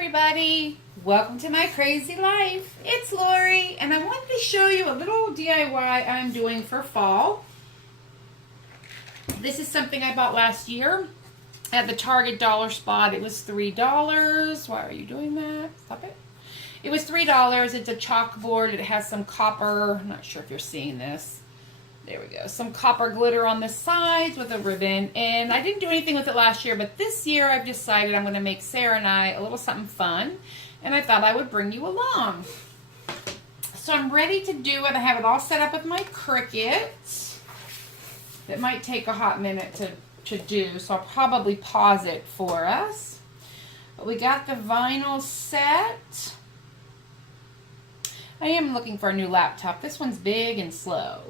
everybody, welcome to my crazy life. It's Lori and I wanted to show you a little DIY I'm doing for fall. This is something I bought last year at the Target dollar spot. It was $3. Why are you doing that? Stop it. It was $3. It's a chalkboard. It has some copper. I'm not sure if you're seeing this. There we go. Some copper glitter on the sides with a ribbon. And I didn't do anything with it last year, but this year I've decided I'm going to make Sarah and I a little something fun. And I thought I would bring you along. So I'm ready to do it. I have it all set up with my Cricut. It might take a hot minute to do, so I'll probably pause it for us. But we got the vinyl set. I am looking for a new laptop. This one's big and slow.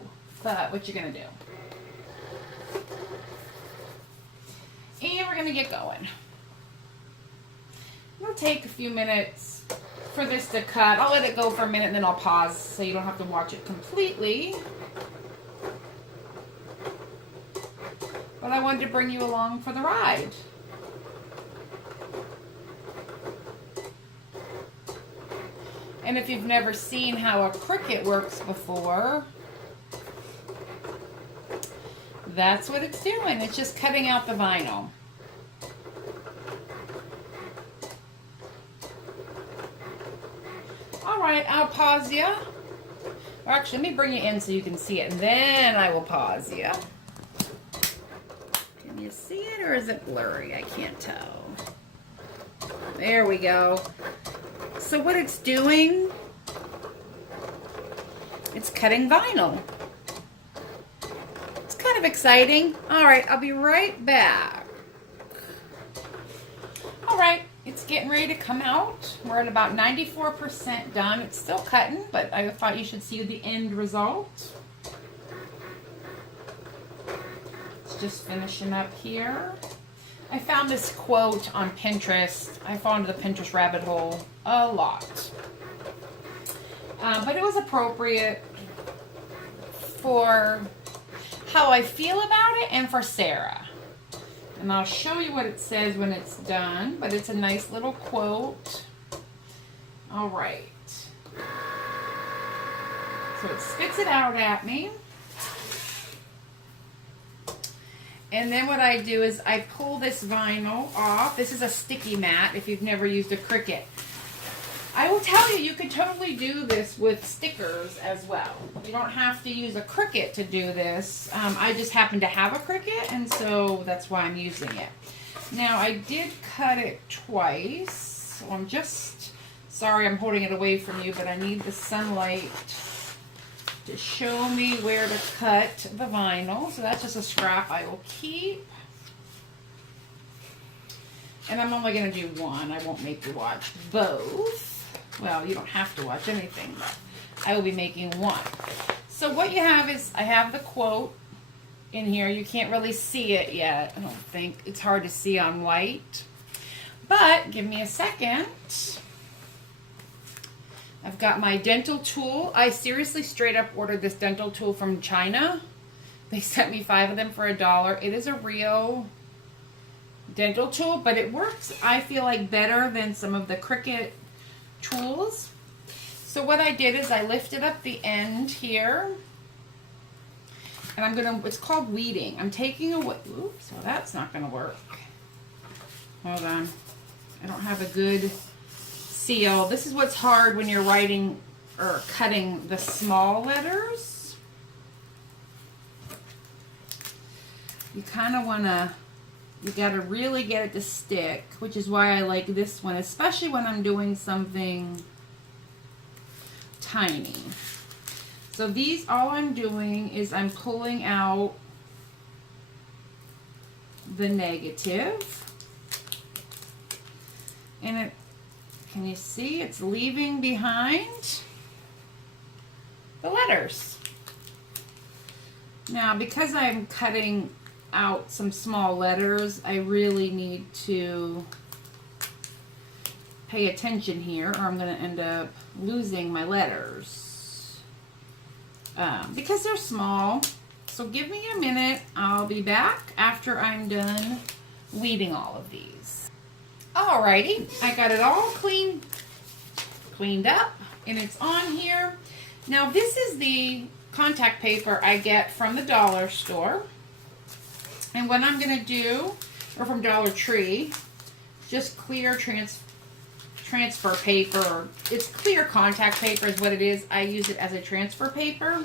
But what you gonna do? And we're gonna get going. It'll take a few minutes for this to cut. I'll let it go for a minute and then I'll pause so you don't have to watch it completely. But I wanted to bring you along for the ride. And if you've never seen how a Cricut works before, that's what it's doing. It's just cutting out the vinyl. All right, I'll pause you. Or actually, let me bring you in so you can see it, and then I will pause you. Can you see it, or is it blurry? I can't tell. There we go. So what it's doing, it's cutting vinyl. Kind of exciting. All right, I'll be right back. All right, it's getting ready to come out. We're at about 94% done. It's still cutting, but I thought you should see the end result. It's just finishing up here. I found this quote on Pinterest. I fall into the Pinterest rabbit hole a lot. But it was appropriate for how I feel about it and for Sarah. And I'll show you what it says when it's done, but it's a nice little quote. All right. So it spits it out at me. And then what I do is I pull this vinyl off. This is a sticky mat if you've never used a Cricut. I will tell you, you could totally do this with stickers as well. You don't have to use a Cricut to do this. I just happen to have a Cricut, and so that's why I'm using it. Now, I did cut it twice, so I'm just, sorry I'm holding it away from you, but I need the sunlight to show me where to cut the vinyl. So that's just a scrap I will keep. And I'm only going to do one. I won't make you watch both. Well, you don't have to watch anything, but I will be making one. So what you have is, I have the quote in here. You can't really see it yet, I don't think. It's hard to see on white. But, give me a second. I've got my dental tool. I seriously straight up ordered this dental tool from China. They sent me 5 of them for $1. It is a real dental tool, but it works, I feel like, better than some of the Cricut tools. So what I did is I lifted up the end here, and I'm gonna, it's called weeding. I'm taking away, oops, so that's not gonna work. Hold on, I don't have a good seal. This is what's hard when you're writing or cutting the small letters. You kind of wanna, you gotta really get it to stick, which is why I like this one, especially when I'm doing something tiny. So these, all I'm doing is I'm pulling out the negative. And it, can you see, it's leaving behind the letters. Now, because I'm cutting out some small letters, I really need to pay attention here, or I'm going to end up losing my letters because they're small. So give me a minute. I'll be back after I'm done weeding all of these. Alrighty, I got it all cleaned up, and it's on here. Now this is the contact paper I get from the dollar store, and what I'm gonna do, or from Dollar Tree, just clear transfer paper. It's clear contact paper is what it is. I use it as a transfer paper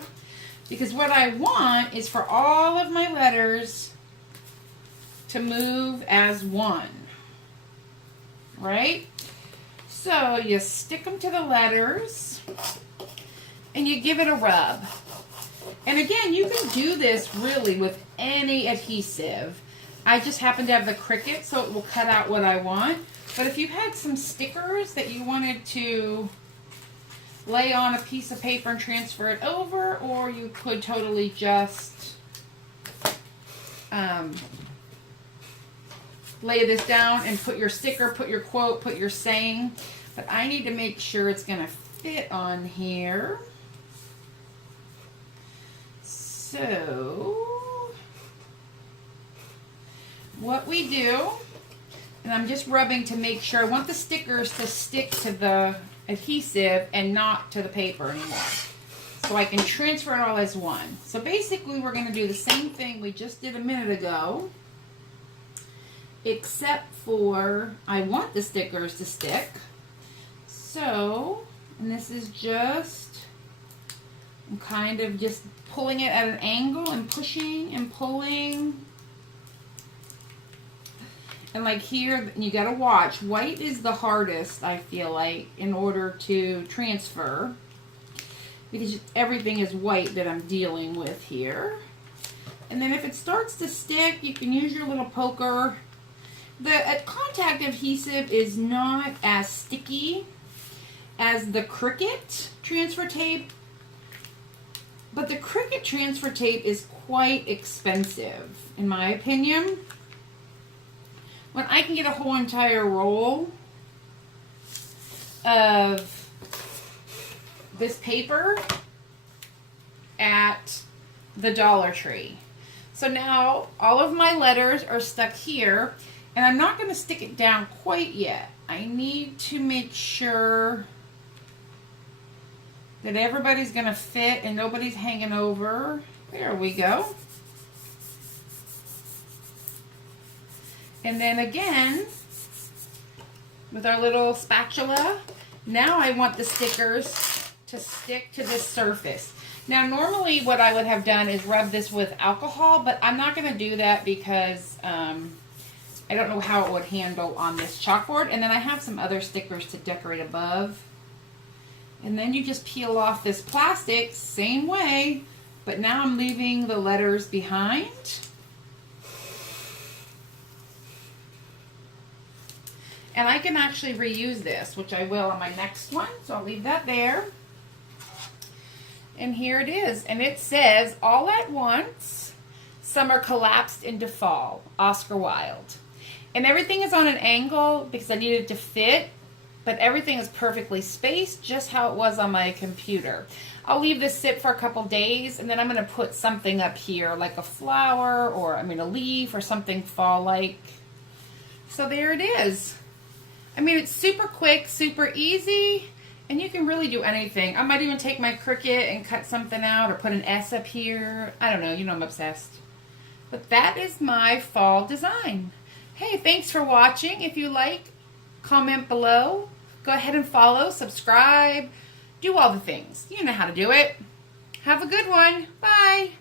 because what I want is for all of my letters to move as one. Right? So you stick them to the letters and you give it a rub. And again, you can do this really with any adhesive. I just happen to have the Cricut, so it will cut out what I want. But if you had some stickers that you wanted to lay on a piece of paper and transfer it over, or you could totally just lay this down and put your sticker, put your quote, put your saying. But I need to make sure it's going to fit on here. So what we do, and I'm just rubbing to make sure, I want the stickers to stick to the adhesive and not to the paper anymore. So I can transfer it all as one. So basically we're going to do the same thing we just did a minute ago, except for I want the stickers to stick. So, and this is just, I'm kind of just pulling it at an angle and pushing and pulling. And like here, you got to watch. White is the hardest, I feel like, in order to transfer, because everything is white that I'm dealing with here. And then if it starts to stick, you can use your little poker. The contact adhesive is not as sticky as the Cricut transfer tape, but the Cricut transfer tape is quite expensive, in my opinion. When I can get a whole entire roll of this paper at the Dollar Tree. So now all of my letters are stuck here, and I'm not going to stick it down quite yet. I need to make sure that everybody's going to fit and nobody's hanging over. There we go. And then again, with our little spatula, now I want the stickers to stick to this surface. Now normally what I would have done is rub this with alcohol, but I'm not going to do that because I don't know how it would handle on this chalkboard. And then I have some other stickers to decorate above. And then you just peel off this plastic, same way, but now I'm leaving the letters behind. And I can actually reuse this, which I will on my next one. So I'll leave that there. And here it is. And it says, all at once, summer collapsed into fall. Oscar Wilde. And everything is on an angle because I needed it to fit. But everything is perfectly spaced, just how it was on my computer. I'll leave this sit for a couple days. And then I'm going to put something up here, like a flower or, a leaf or something fall-like. So there it is. I mean, it's super quick, super easy, and you can really do anything. I might even take my Cricut and cut something out or put an S up here. I don't know. You know I'm obsessed. But that is my fall design. Hey, thanks for watching. If you like, comment below. Go ahead and follow, subscribe, do all the things. You know how to do it. Have a good one. Bye.